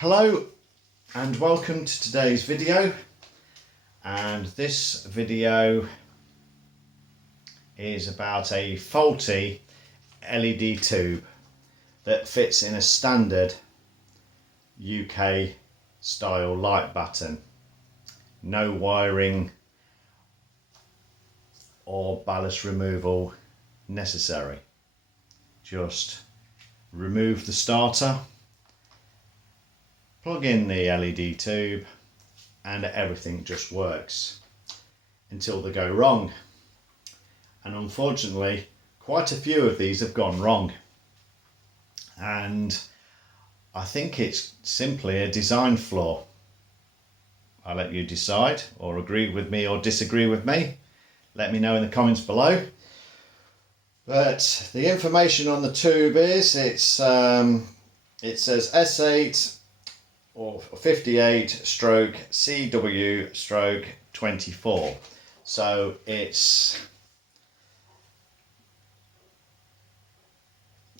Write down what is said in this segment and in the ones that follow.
Hello and welcome to today's video, and this video is about a faulty LED tube that fits in a standard UK style light batten. No wiring or ballast removal necessary. Just remove the starter, plug in the LED tube, and everything just works until they go wrong. And unfortunately, quite a few of these have gone wrong. And I think it's simply a design flaw. I'll let you decide, or agree with me or disagree with me. Let me know in the comments below. But the information on the tube is it says S8 or 58 stroke CW stroke 24. So it's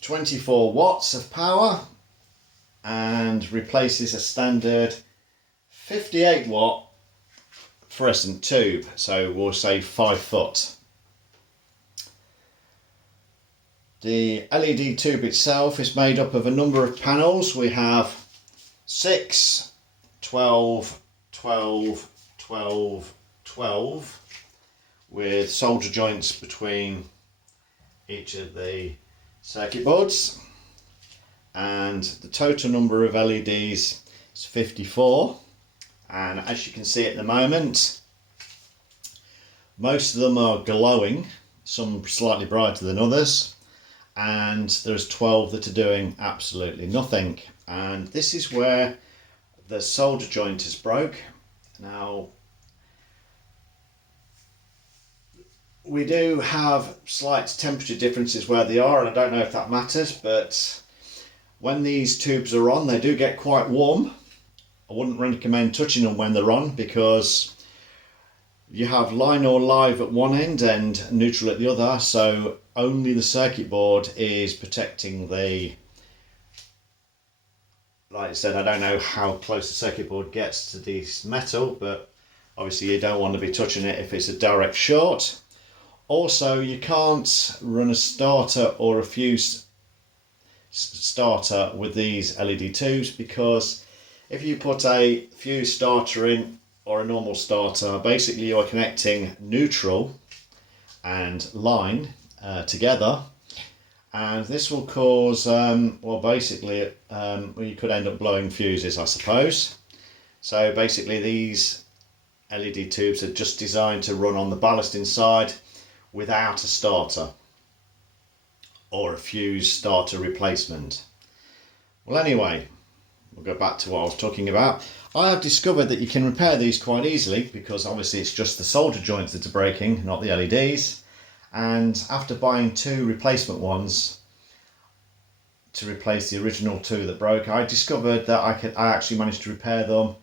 24 watts of power and replaces a standard 58 watt fluorescent tube. So we'll say 5 foot. The LED tube itself is made up of a number of panels. We have 6, 12, 12, 12, 12 with solder joints between each of the circuit boards, and the total number of LEDs is 54, and as you can see at the moment most of them are glowing, some slightly brighter than others, and there's 12 that are doing absolutely nothing. And this is where the solder joint is broke. Now we do have slight temperature differences where they are, and I don't know if that matters, but when these tubes are on they do get quite warm. I wouldn't recommend touching them when they're on, because you have line or live at one end and neutral at the other, so only the circuit board is protecting the, like I said, I don't know how close the circuit board gets to this metal, but obviously you don't want to be touching it if it's a direct short. Also, you can't run a starter or a fuse starter with these LED tubes, because if you put a fuse starter in or a normal starter, basically you are connecting neutral and line together, and this will cause well, basically you could end up blowing fuses, I suppose. So basically these LED tubes are just designed to run on the ballast inside without a starter or a fuse starter replacement. Well, anyway, we'll go back to what I was talking about. I have discovered that you can repair these quite easily, because obviously it's just the solder joints that are breaking, not the LEDs. And after buying 2 replacement ones to replace the original 2 that broke, I discovered that I actually managed to repair them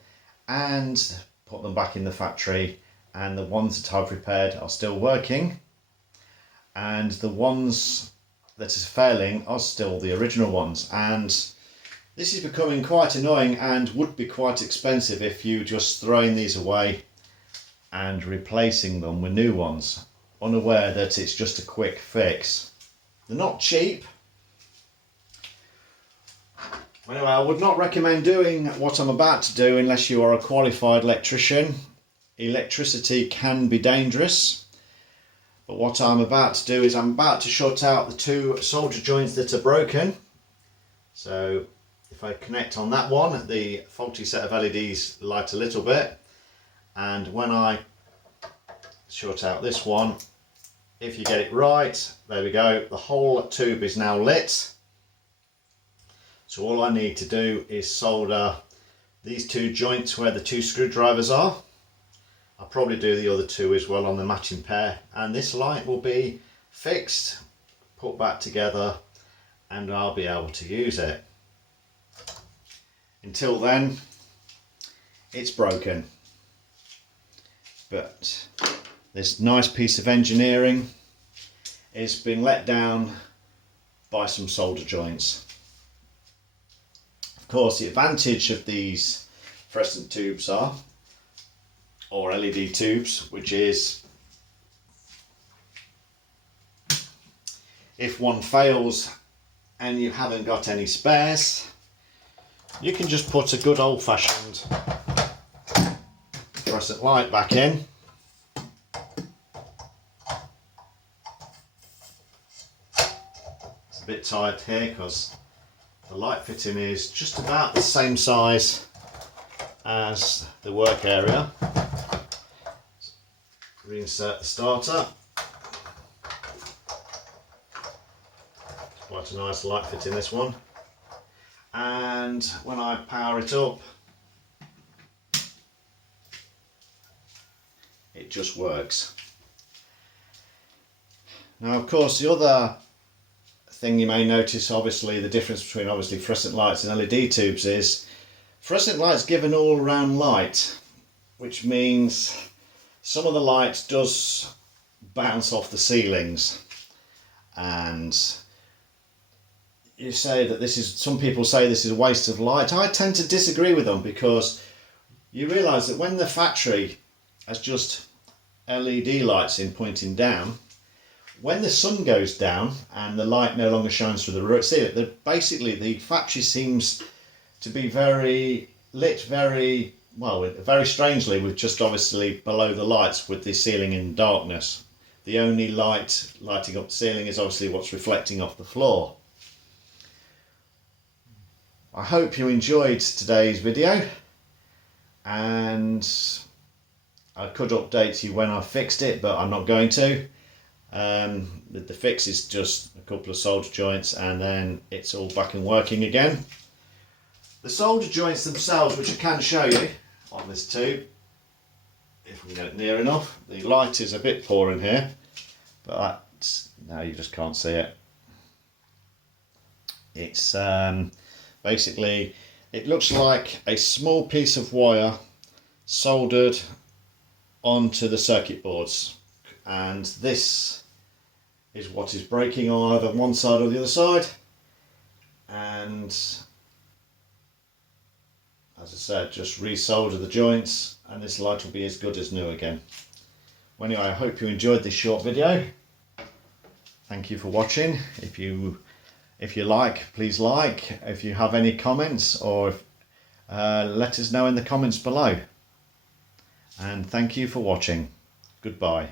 and put them back in the factory, and the ones that I've repaired are still working, and the ones that are failing are still the original ones. And this is becoming quite annoying and would be quite expensive if you just throwing these away and replacing them with new ones, unaware that it's just a quick fix. They're not cheap. Anyway, I would not recommend doing what I'm about to do unless you are a qualified electrician. Electricity can be dangerous, but what I'm about to do is I'm about to short out the 2 solder joints that are broken. So if I connect on that one, the faulty set of LEDs light a little bit, and when I short out this one, if you get it right, there we go, the whole tube is now lit. So all I need to do is solder these 2 joints where the 2 screwdrivers are. I'll probably do the other 2 as well on the matching pair, and this light will be fixed, put back together, and I'll be able to use it. Until then, it's broken. But this nice piece of engineering has been let down by some solder joints. I've course, the advantage of these fluorescent tubes are, or LED tubes, which is if one fails and you haven't got any spares, you can just put a good old-fashioned fluorescent light back in. It's a bit tight here because the light fitting is just about the same size as the work area. Reinsert the starter. Quite a nice light fit in this one. And when I power it up, it just works. Now, of course, the other thing you may notice, obviously, the difference between obviously fluorescent lights and LED tubes is fluorescent lights give an all-round light, which means some of the light does bounce off the ceilings, and you say that this is, some people say this is a waste of light. I tend to disagree with them, because you realise that when the factory has just LED lights in pointing down, when the sun goes down and the light no longer shines through the ceiling, basically the factory seems to be lit very strangely, with just obviously below the lights with the ceiling in darkness. The only light lighting up the ceiling is obviously what's reflecting off the floor. I hope you enjoyed today's video, and I could update you when I fixed it, but I'm not going to. The fix is just a couple of solder joints and then it's all back and working again. The solder joints themselves, which I can show you on this tube, if we can get it near enough. The light is a bit poor in here, but now you just can't see it. It's basically, it looks like a small piece of wire soldered onto the circuit boards, and this is what is breaking on either one side or the other side. And as I said, just resolder the joints and this light will be as good as new again. Well, anyway, I hope you enjoyed this short video. Thank you for watching. If you like, please like. If you have any comments, or let us know in the comments below. And thank you for watching. Goodbye.